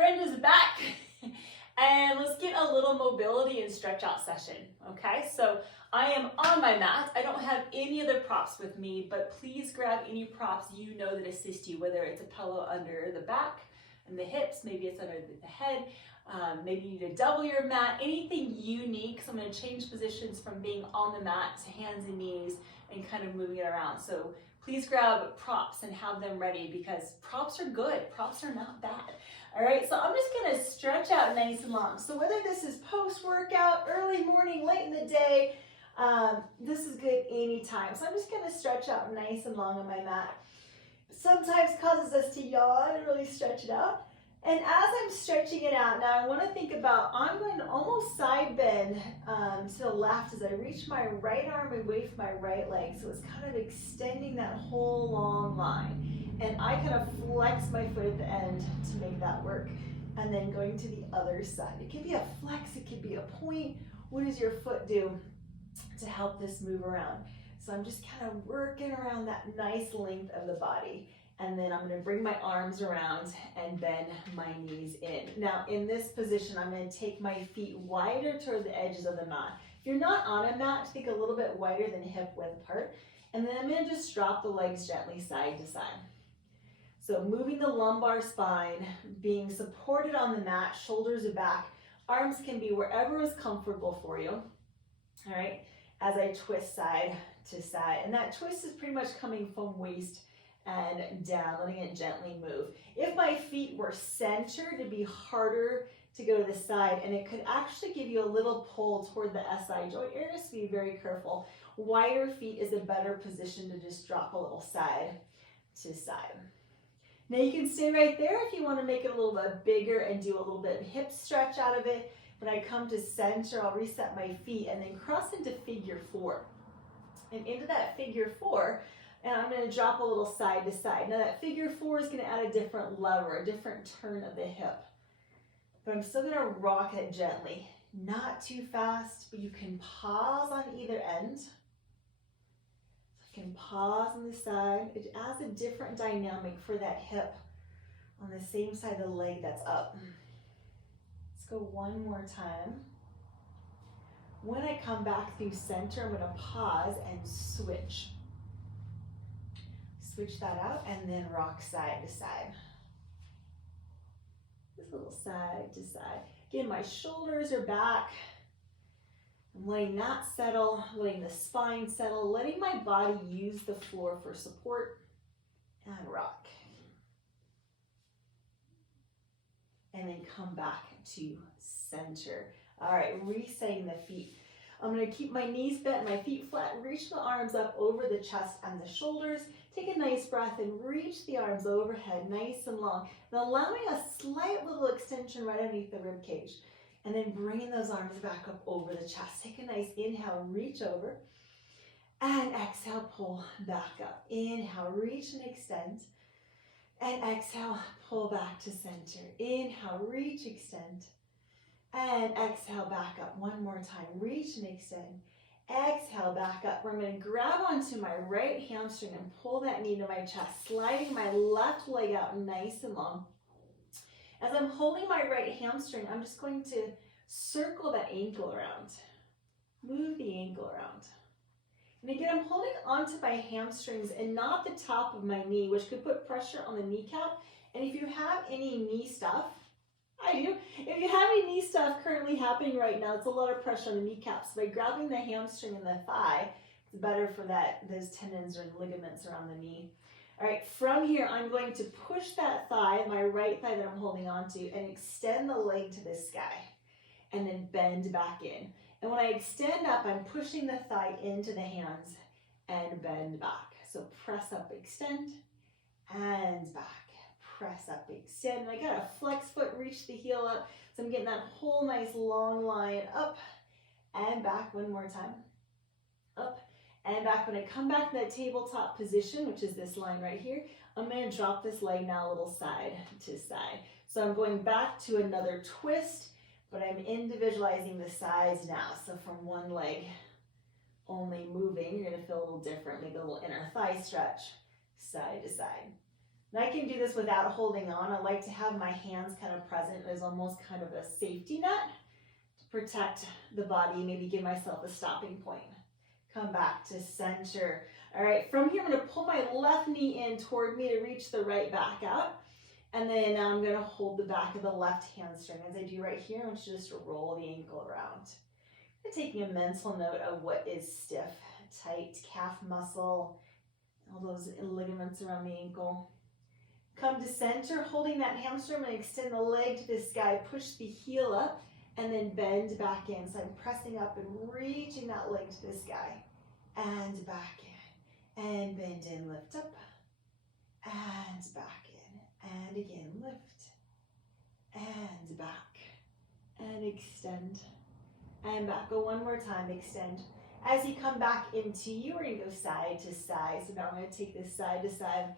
Brenda's back. And let's get a little mobility and stretch out session, okay? So I am on my mat. I don't have any other props with me, but please grab any props you know that assist you, whether it's a pillow under the back and the hips, maybe it's under the head, maybe you need to double your mat, anything you need, because I'm gonna change positions from being on the mat to hands and knees and kind of moving it around. So please grab props and have them ready because props are good, props are not bad. All right, so I'm just gonna stretch out nice and long. So whether this is post-workout, early morning, late in the day, this is good anytime. So I'm just gonna stretch out nice and long on my mat. Sometimes causes us to yawn and really stretch it out. And as I'm stretching it out, now I wanna think about, I'm going to almost side bend to the left as I reach my right arm away from my right leg. So it's kind of extending that whole long line. And I kind of flex my foot at the end to make that work. And then going to the other side. It could be a flex, it could be a point. What does your foot do to help this move around? So I'm just kind of working around that nice length of the body. And then I'm gonna bring my arms around and bend my knees in. Now in this position, I'm gonna take my feet wider toward the edges of the mat. If you're not on a mat, think a little bit wider than hip width apart. And then I'm gonna just drop the legs gently side to side. So moving the lumbar spine, being supported on the mat, shoulders are back, arms can be wherever is comfortable for you, all right, as I twist side to side. And that twist is pretty much coming from waist and down, letting it gently move. If my feet were centered, it'd be harder to go to the side, and it could actually give you a little pull toward the SI joint area, so be very careful. Wider feet is a better position to just drop a little side to side. Now you can stay right there if you want to make it a little bit bigger and do a little bit of hip stretch out of it. When I come to center, I'll reset my feet and then cross into figure four. And into that figure four, and I'm going to drop a little side to side. Now that figure four is going to add a different lever, a different turn of the hip. But I'm still going to rock it gently. Not too fast, but you can pause on either end. Can pause on the side. It adds a different dynamic for that hip on the same side of the leg that's up. Let's go one more time. When I come back through center, I'm going to pause and switch. Switch that out and then rock side to side. Just a little side to side. Again, my shoulders are back. I'm letting that settle, letting the spine settle, letting my body use the floor for support, and rock. And then come back to center. All right, resetting the feet. I'm gonna keep my knees bent, my feet flat, reach the arms up over the chest and the shoulders. Take a nice breath and reach the arms overhead, nice and long. And allowing a slight little extension right underneath the rib cage. And then bringing those arms back up over the chest. Take a nice inhale, reach over. And exhale, pull back up. Inhale, reach and extend. And exhale, pull back to center. Inhale, reach, extend. And exhale, back up. One more time, reach and extend. Exhale, back up. I'm going to grab onto my right hamstring and pull that knee to my chest, sliding my left leg out nice and long. As I'm holding my right hamstring, I'm just going to circle that ankle around. Move the ankle around. And again, I'm holding onto my hamstrings and not the top of my knee, which could put pressure on the kneecap. And if you have any knee stuff, I do. If you have any knee stuff currently happening right now, it's a lot of pressure on the kneecaps. By grabbing the hamstring and the thigh, it's better for those tendons or ligaments around the knee. All right, from here, I'm going to push that thigh, my right thigh that I'm holding onto, and extend the leg to the sky, and then bend back in. And when I extend up, I'm pushing the thigh into the hands and bend back. So press up, extend, and back. Press up, extend. And I got a flex foot, reach the heel up. So I'm getting that whole nice long line up and back one more time. Up and back. When I come back to that tabletop position, which is this line right here, I'm going to drop this leg now a little side to side. So I'm going back to another twist, but I'm individualizing the sides now. So from one leg only moving, you're going to feel a little different. Maybe a little inner thigh stretch, side to side. And I can do this without holding on. I like to have my hands kind of present as almost kind of a safety net to protect the body, maybe give myself a stopping point. Come back to center. All right, from here I'm going to pull my left knee in toward me to reach the right back out. And then now I'm going to hold the back of the left hamstring. As I do right here, I want you just to roll the ankle around. I'm taking a mental note of what is stiff, tight calf muscle, all those ligaments around the ankle. Come to center, holding that hamstring. I'm going to extend the leg to the sky, push the heel up, and then bend back in. So I'm pressing up and reaching that leg to the sky. And back in. And bend in, lift up. And back in. And again, lift. And back. And extend. And back. Go one more time, extend. As you come back into you, we're going to go side to side. So now I'm going to take this side to side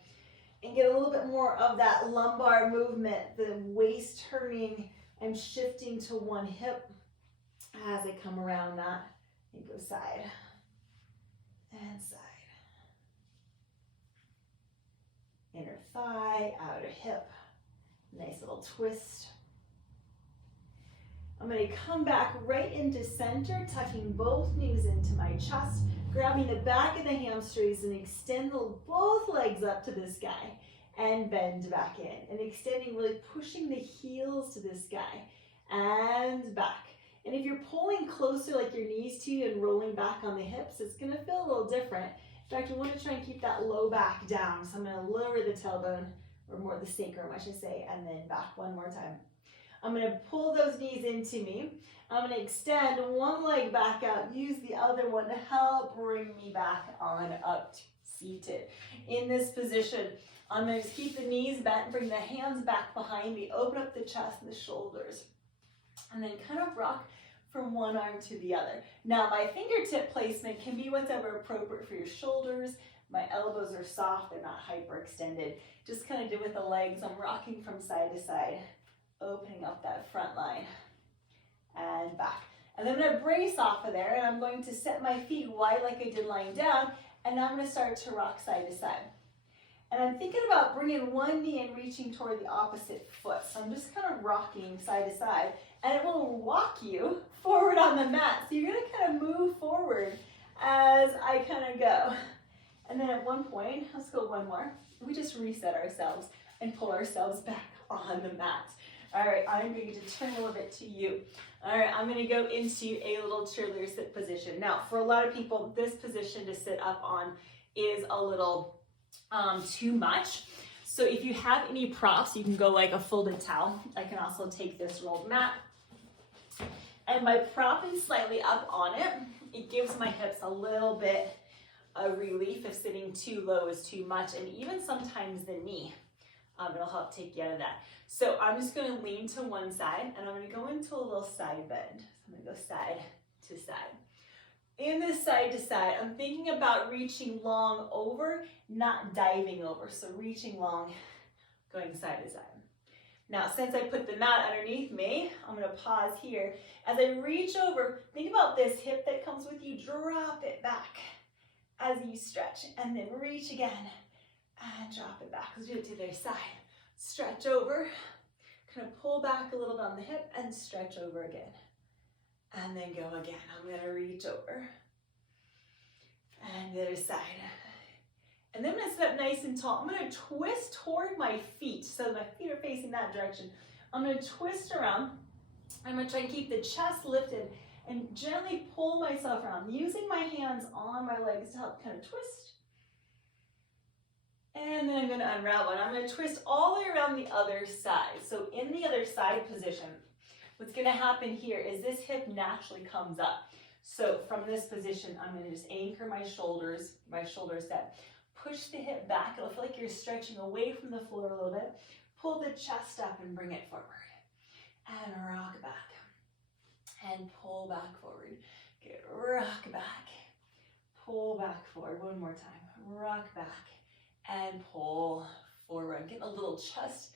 and get a little bit more of that lumbar movement, the waist turning and shifting to one hip as I come around that. And go side and side. Inner thigh, outer hip. Nice little twist. I'm going to come back right into center, tucking both knees into my chest, grabbing the back of the hamstrings and extend both legs up to the sky and bend back in. And extending, really pushing the heels to the sky and back. And if you're pulling closer like your knees to you and rolling back on the hips, it's going to feel a little different. In fact, you want to try and keep that low back down. So I'm going to lower the tailbone, or more the sacrum, I should say, and then back one more time. I'm going to pull those knees into me. I'm going to extend one leg back out, use the other one to help bring me back on up to seated. In this position, I'm going to just keep the knees bent, bring the hands back behind me, open up the chest and the shoulders, and then kind of rock from one arm to the other. Now, my fingertip placement can be whatever appropriate for your shoulders. My elbows are soft, they're not hyperextended. Just kind of do with the legs. I'm rocking from side to side, opening up that front line and back. And then I'm going to brace off of there, and I'm going to set my feet wide like I did lying down, and now I'm going to start to rock side to side. And I'm thinking about bringing one knee and reaching toward the opposite foot. So I'm just kind of rocking side to side, and it will walk you forward on the mat. So you're going to kind of move forward as I kind of go. And then at one point, let's go one more. We just reset ourselves and pull ourselves back on the mat. All right, I'm going to turn a little bit to you. All right, I'm going to go into a little cheerleader sit position. Now, for a lot of people, this position to sit up on is a little too much. So if you have any props, you can go like a folded towel. I can also take this rolled mat, and by propping slightly up on it, it gives my hips a little bit of relief if sitting too low is too much, and even sometimes the knee. It'll help take you out of that. So I'm just going to lean to one side, and I'm going to go into a little side bend. So I'm going to go side to side. In this side to side, I'm thinking about reaching long over, not diving over. So reaching long, going side to side. Now, since I put the mat underneath me, I'm going to pause here. As I reach over, think about this hip that comes with you. Drop it back as you stretch, and then reach again. And drop it back. Let's do it to the other side. Stretch over, kind of pull back a little bit on the hip and stretch over again. And then go again. I'm going to reach over. And the other side. And then I'm going to sit up nice and tall. I'm going to twist toward my feet. So my feet are facing that direction. I'm going to twist around. I'm going to try and keep the chest lifted and gently pull myself around, using my hands on my legs to help kind of twist. And then I'm going to unravel, and I'm going to twist all the way around the other side. So in the other side position, what's going to happen here is this hip naturally comes up. So from this position, I'm going to just anchor my shoulders set. Push the hip back. It'll feel like you're stretching away from the floor a little bit. Pull the chest up and bring it forward. And rock back. And pull back forward. Good. Rock back. Pull back forward. One more time. Rock back. And pull forward. Get a little chest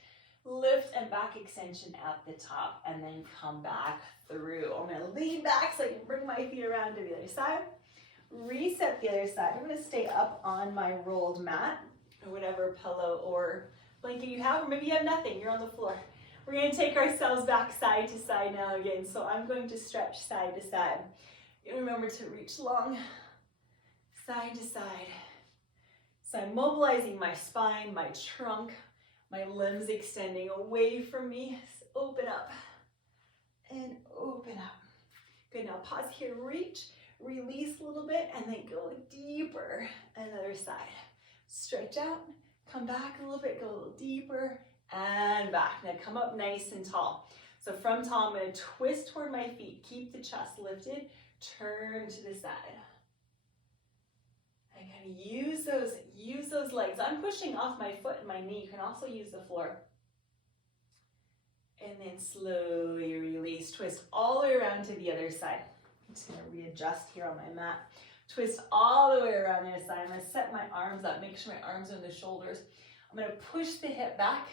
lift and back extension at the top, and then come back through. I'm going to lean back so I can bring my feet around to the other side. Reset the other side. I'm going to stay up on my rolled mat or whatever pillow or blanket you have, or maybe you have nothing, you're on the floor. We're going to take ourselves back side to side now again. So I'm going to stretch side to side. And remember to reach long, side to side. So I'm mobilizing my spine, my trunk, my limbs extending away from me. So open up and open up. Good, now pause here, reach, release a little bit, and then go deeper. Another side. Stretch out, come back a little bit, go a little deeper, and back. Now come up nice and tall. So from tall, I'm going to twist toward my feet. Keep the chest lifted. Turn to the side. And kind of use those legs. I'm pushing off my foot and my knee. You can also use the floor. And then slowly release. Twist all the way around to the other side. I'm just going to readjust here on my mat. Twist all the way around the other side. I'm going to set my arms up. Make sure my arms are on the shoulders. I'm going to push the hip back.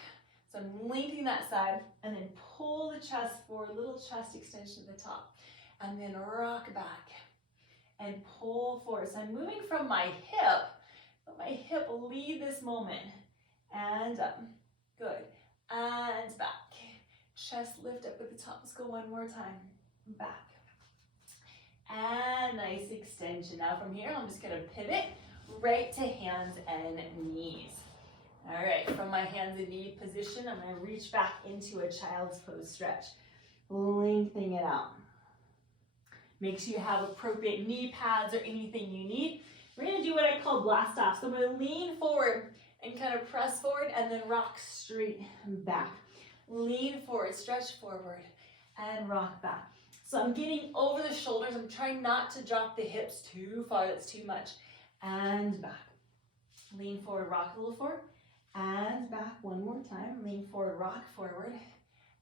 So I'm lengthening that side. And then pull the chest forward. Little chest extension at the top. And then rock back. And pull forward. So I'm moving from my hip. Let my hip lead this moment. And up. Good. And back. Chest lift up at the top. Let's go one more time. Back. And nice extension. Now from here, I'm just going to pivot right to hands and knees. All right, from my hands and knee position, I'm going to reach back into a child's pose stretch. Lengthening it out. Make sure you have appropriate knee pads or anything you need. We're going to do what I call blast off. So I'm going to lean forward and kind of press forward and then rock straight back. Lean forward, stretch forward, and rock back. So I'm getting over the shoulders. I'm trying not to drop the hips too far. That's too much. And back. Lean forward, rock a little forward, and back one more time. Lean forward, rock forward,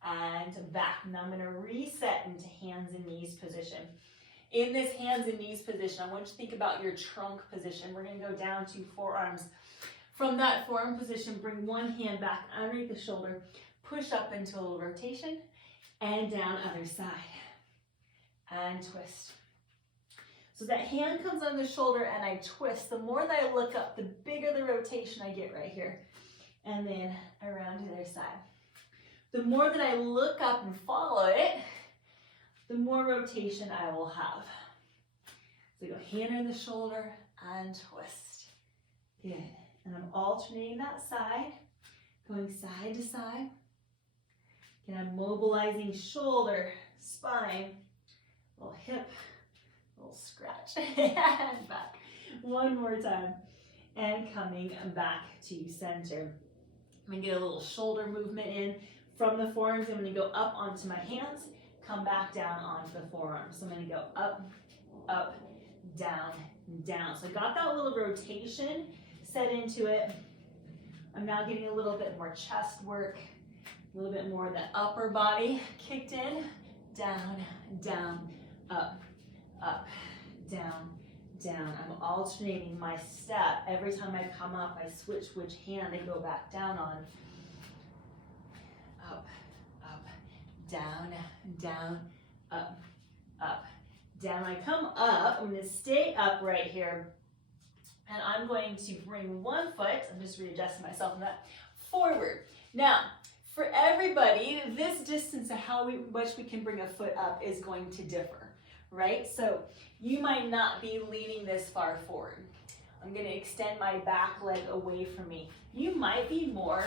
and back. Now I'm going to reset into hands and knees position. In this hands and knees position, I want you to think about your trunk position. We're going to go down to forearms. From that forearm position, bring one hand back underneath the shoulder. Push up into a little rotation, and down other side, and twist. So that hand comes on the shoulder and I twist. The more that I look up, the bigger the rotation I get right here. And then around to the other side. The more that I look up and follow it, the more rotation I will have. So go hand on the shoulder and twist. Good. And I'm alternating that side, going side to side. And I'm mobilizing shoulder, spine, little hip, little scratch, and back. One more time. And coming back to center. I'm going to get a little shoulder movement in. From the forearms, I'm going to go up onto my hands, come back down onto the forearms. So I'm going to go up, up, down, down. So I got that little rotation set into it. I'm now getting a little bit more chest work. A little bit more of the upper body kicked in, down, down, up, up, down, down. I'm alternating my step. Every time I come up, I switch which hand I go back down on. Up, up, down, down, up, up, down. I come up, I'm going to stay up right here, and I'm going to bring one foot, I'm just readjusting myself on that, forward. Now, for everybody, this distance of how much we can bring a foot up is going to differ, right? So you might not be leaning this far forward. I'm going to extend my back leg away from me. You might be more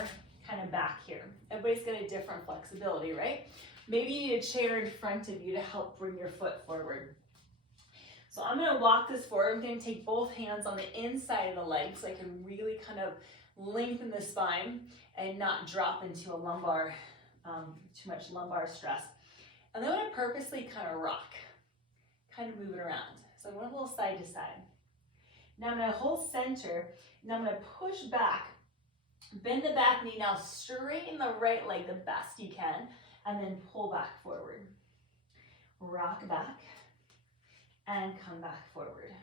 kind of back here. Everybody's got a different flexibility, right? Maybe you need a chair in front of you to help bring your foot forward. So I'm going to walk this forward. I'm going to take both hands on the inside of the leg so I can really kind of lengthen the spine and not drop into a lumbar, too much lumbar stress. And then I'm going to purposely kind of rock, kind of move it around. So I'm going a little side to side. Now I'm going to hold center, and I'm going to push back, bend the back knee, now straighten the right leg the best you can, and then pull back forward. Rock back, and come back forward.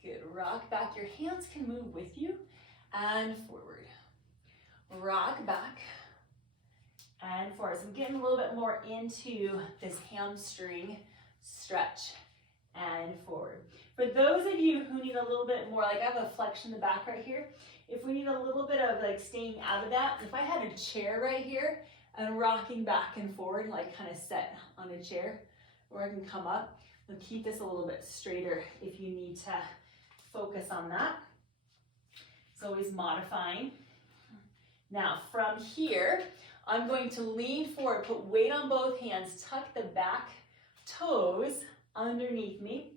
Good, rock back. Your hands can move with you, and forward. Rock back and forward. So I'm getting a little bit more into this hamstring stretch. and forward. For those of you who need a little bit more, like I have a flexion in the back right here, if we need a little bit of like staying out of that, if I had a chair right here and rocking back and forward, like kind of set on a chair, or I can come up, we'll keep this a little bit straighter if you need to focus on that. It's always modifying. Now from here, I'm going to lean forward, put weight on both hands, tuck the back toes underneath me.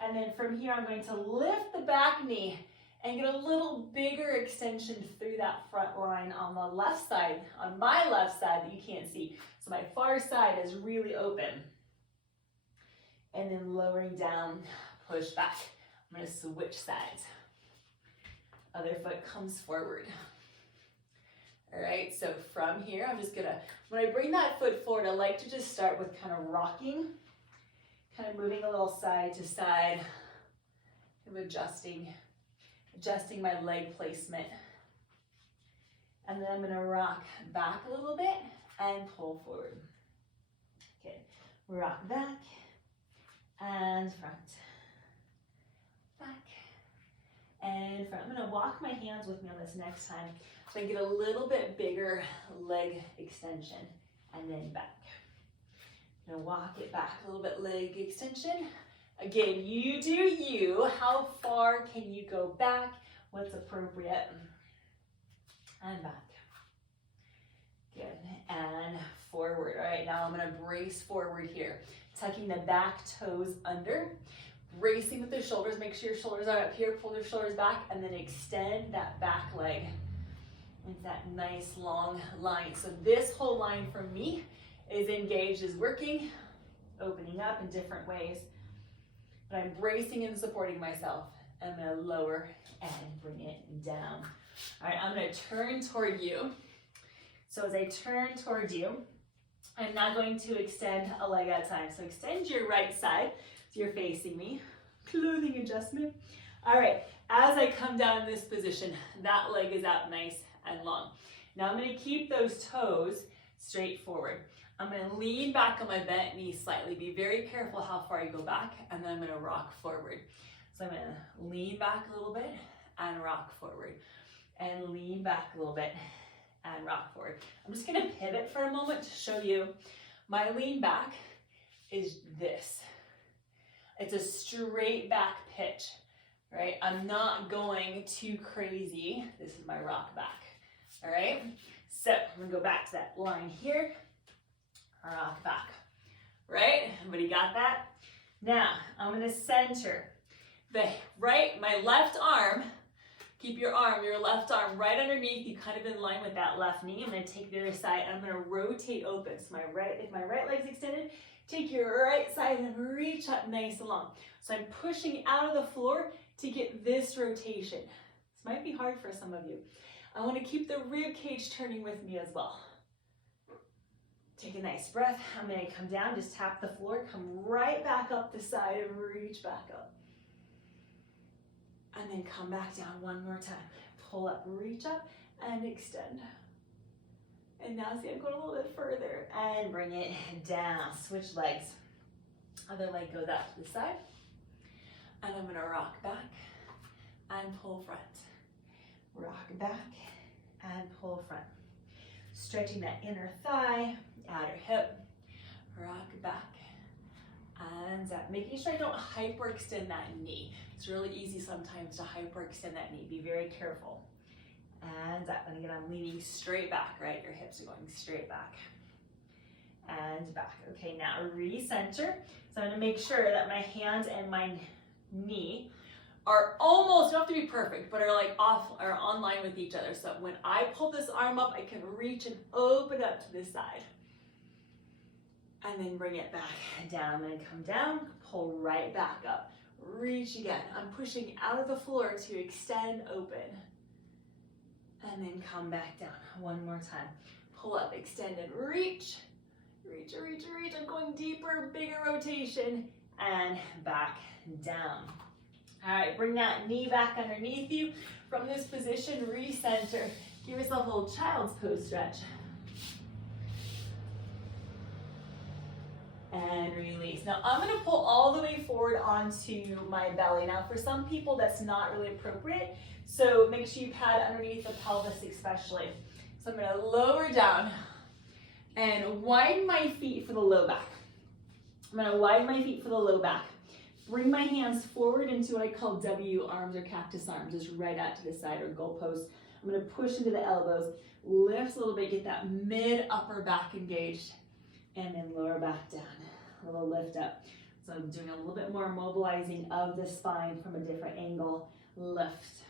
And then from here, I'm going to lift the back knee and get a little bigger extension through that front line on the left side, on my left side that you can't see. So my far side is really open. And then lowering down, push back. I'm gonna switch sides. Other foot comes forward. All right, so from here, I'm just gonna, when I bring that foot forward, I like to just start with kind of rocking, kind of moving a little side to side, kind of adjusting my leg placement. And then I'm gonna rock back a little bit and pull forward. Okay, rock back and front, back and front. I'm gonna walk my hands with me on this next time so I get a little bit bigger leg extension and then back. I'm gonna walk it back a little bit, leg extension. Again, you do you. How far can you go back? What's appropriate? And back. Good, and forward. All right, now I'm gonna brace forward here. Tucking the back toes under, bracing with the shoulders. Make sure your shoulders are up here, pull your shoulders back, and then extend that back leg into that nice long line. So this whole line for me is engaged, is working, opening up in different ways. But I'm bracing and supporting myself. I'm gonna lower and bring it down. All right, I'm gonna turn toward you. So as I turn toward you, I'm now going to extend a leg at a time. So extend your right side so you're facing me. Clothing adjustment. All right, as I come down in this position, that leg is out nice and long. Now I'm gonna keep those toes straight forward. I'm gonna lean back on my bent knee slightly. Be very careful how far you go back, and then I'm gonna rock forward. So I'm gonna lean back a little bit and rock forward. And lean back a little bit and rock forward. I'm just gonna pivot for a moment to show you my lean back is this. It's a straight back pitch, right? I'm not going too crazy. This is my rock back, all right? So I'm gonna go back to that line here, rock back, right? Everybody got that? Now, I'm gonna center my left arm. Keep your left arm right underneath you, kind of in line with that left knee. I'm gonna take the other side and I'm gonna rotate open. So if my right leg's extended, take your right side and reach up nice and long. So I'm pushing out of the floor to get this rotation. This might be hard for some of you. I wanna keep the rib cage turning with me as well. Take a nice breath. I'm gonna come down, just tap the floor, come right back up the side and reach back up. And then come back down one more time. Pull up, reach up, and extend. And now see, I'm going a little bit further. And bring it down. Switch legs. Other leg goes out to the side. And I'm gonna rock back and pull front. Rock back and pull front. Stretching that inner thigh, outer hip. Rock back and up. Making sure I don't hyperextend that knee. It's really easy sometimes to hyperextend that knee. Be very careful. And up. And again, I'm leaning straight back, right? Your hips are going straight back. And back. Okay, now recenter. So I'm gonna make sure that my hand and my knee are almost, don't have to be perfect, but are like are on line with each other. So when I pull this arm up, I can reach and open up to this side. And then bring it back down. I'm gonna come down, pull right back up. Reach again. I'm pushing out of the floor to extend open. And then come back down. One more time. Pull up, extend and reach. Reach, reach, reach. I'm going deeper, bigger rotation. And back down. All right, bring that knee back underneath you. From this position, recenter. Give yourself a little child's pose stretch. And and release. Now I'm gonna pull all the way forward onto my belly. Now for some people that's not really appropriate, so make sure you pad underneath the pelvis especially. So I'm gonna lower down and widen my feet for the low back. I'm gonna widen my feet for the low back. Bring my hands forward into what I call W arms or cactus arms, just right out to the side or goalpost. I'm gonna push into the elbows, lift a little bit, get that mid upper back engaged, and then lower back down, a little lift up. So I'm doing a little bit more mobilizing of the spine from a different angle. Lift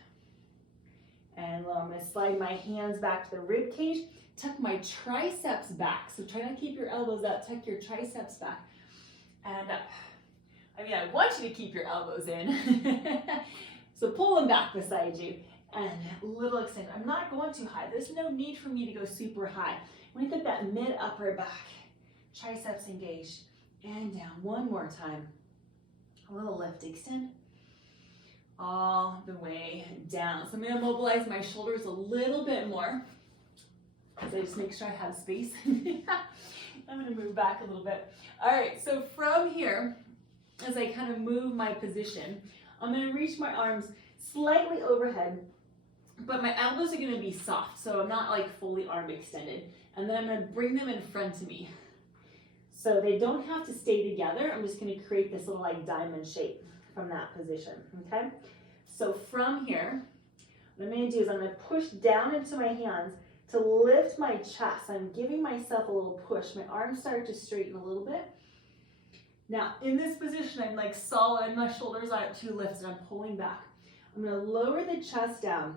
and low. I'm gonna slide my hands back to the rib cage, tuck my triceps back. So try not to keep your elbows up, tuck your triceps back and up. I mean, I want you to keep your elbows in. So pull them back beside you and little extend. I'm not going too high. There's no need for me to go super high. When you get that mid upper back, triceps engaged and down. One more time. A little lift, extend all the way down. So I'm going to mobilize my shoulders a little bit more. So just make sure I have space. I'm going to move back a little bit. All right, so from here, as I kind of move my position, I'm going to reach my arms slightly overhead, but my elbows are going to be soft, so I'm not like fully arm extended. And then I'm going to bring them in front of me. So they don't have to stay together. I'm just going to create this little like diamond shape from that position, okay? So from here, what I'm going to do is I'm going to push down into my hands to lift my chest. I'm giving myself a little push. My arms start to straighten a little bit. Now, in this position, I'm like solid, my shoulders aren't too lifted, I'm pulling back. I'm gonna lower the chest down,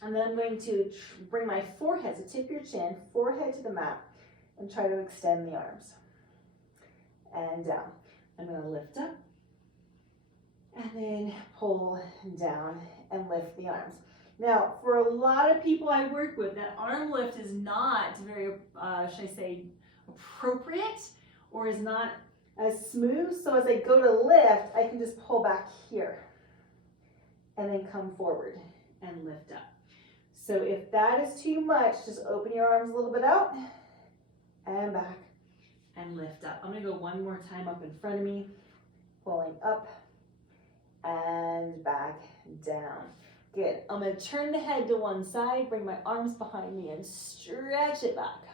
and then I'm going to bring my forehead, so tip your chin, forehead to the mat, and try to extend the arms. And down. I'm gonna lift up, and then pull down and lift the arms. Now, for a lot of people I work with, that arm lift is not very, should I say, appropriate, or is not as smooth, so as I go to lift, I can just pull back here and then come forward and lift up. So if that is too much, just open your arms a little bit out and back and lift up. I'm gonna go one more time up in front of me, pulling up and back down. Good. I'm gonna turn the head to one side, bring my arms behind me and stretch it back.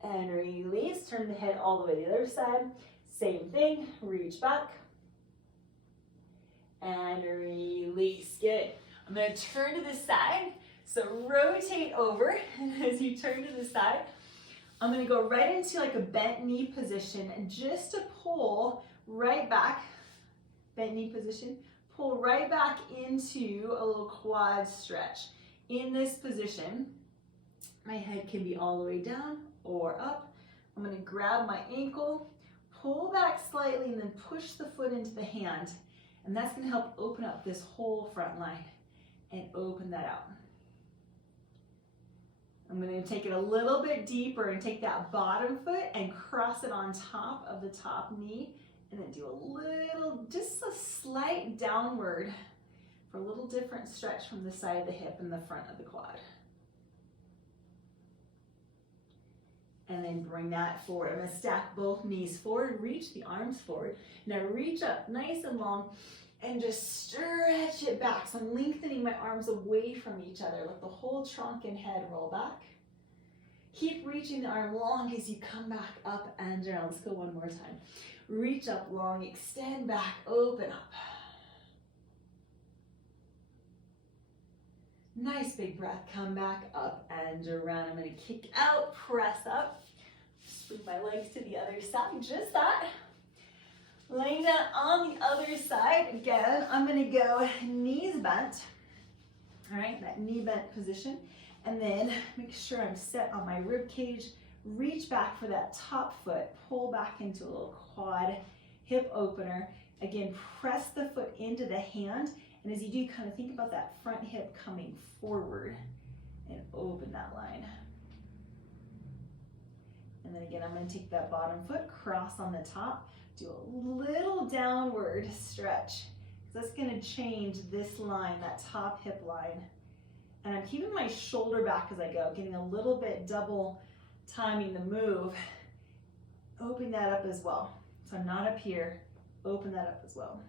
And release, turn the head all the way to the other side. Same thing, reach back. And release, good. I'm gonna turn to the side. So rotate over, and as you turn to the side, I'm gonna go right into like a bent knee position, and just to pull right back, bent knee position, pull right back into a little quad stretch. In this position, my head can be all the way down or up. I'm gonna grab my ankle, pull back slightly, and then push the foot into the hand. And that's gonna help open up this whole front line and open that out. I'm gonna take it a little bit deeper and take that bottom foot and cross it on top of the top knee, and then do a little, just a slight downward for a little different stretch from the side of the hip and the front of the quad. And then bring that forward. I'm gonna stack both knees forward, reach the arms forward. Now reach up nice and long and just stretch it back. So I'm lengthening my arms away from each other. Let the whole trunk and head roll back. Keep reaching the arm long as you come back up and down. Let's go one more time. Reach up long, extend back, open up. Nice big breath, come back up and around. I'm gonna kick out, press up. Just bring my legs to the other side, just that. Laying down on the other side, again, I'm gonna go knees bent. All right, that knee bent position. And then make sure I'm set on my rib cage. Reach back for that top foot, pull back into a little quad hip opener. Again, press the foot into the hand. And as you do, kind of think about that front hip coming forward and open that line. And then again, I'm going to take that bottom foot, cross on the top, do a little downward stretch. That's going to change this line, that top hip line. And I'm keeping my shoulder back as I go, getting a little bit double timing the move. open that up as well. So I'm not up here, open that up as well.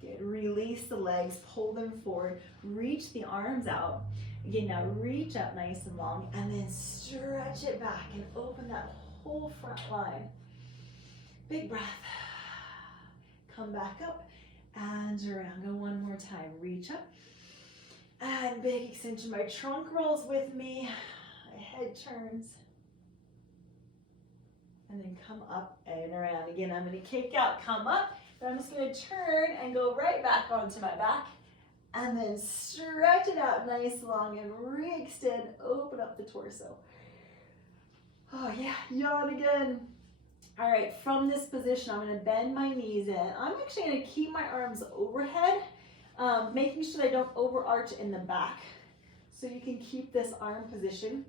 Good, release the legs, pull them forward, reach the arms out. Again, now reach up nice and long, and then stretch it back and open that whole front line. Big breath. Come back up and around. Go one more time. Reach up. And big extension. My trunk rolls with me. My head turns. And then come up and around. Again, I'm going to kick out, come up. But I'm just going to turn and go right back onto my back. And then stretch it out nice long and re-extend. Open up the torso. Oh yeah, yawn again. All right, from this position, I'm going to bend my knees in. I'm actually going to keep my arms overhead, making sure they don't overarch in the back. So you can keep this arm position,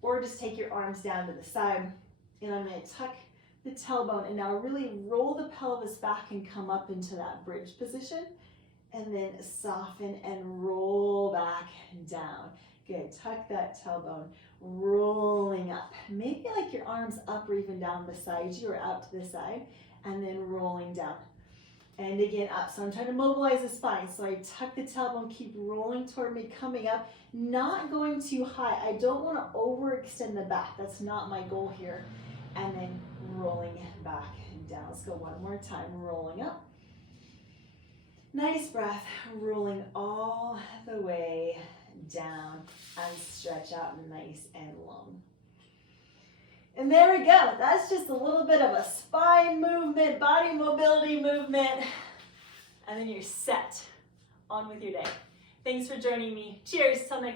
or just take your arms down to the side. And I'm going to tuck the tailbone, and now really roll the pelvis back and come up into that bridge position. And then soften and roll back and down. Good, tuck that tailbone, rolling up. Maybe like your arms up or even down beside you or out to the side, and then rolling down. And again, up. So I'm trying to mobilize the spine. So I tuck the tailbone, keep rolling toward me, coming up, not going too high. I don't want to overextend the back. That's not my goal here. And then rolling back and down. Let's go one more time, rolling up. Nice breath, rolling all the way down and stretch out nice and long. And there we go. That's just a little bit of a spine movement, body mobility movement, and then you're set. On with your day. Thanks for joining me. Cheers. Till next time.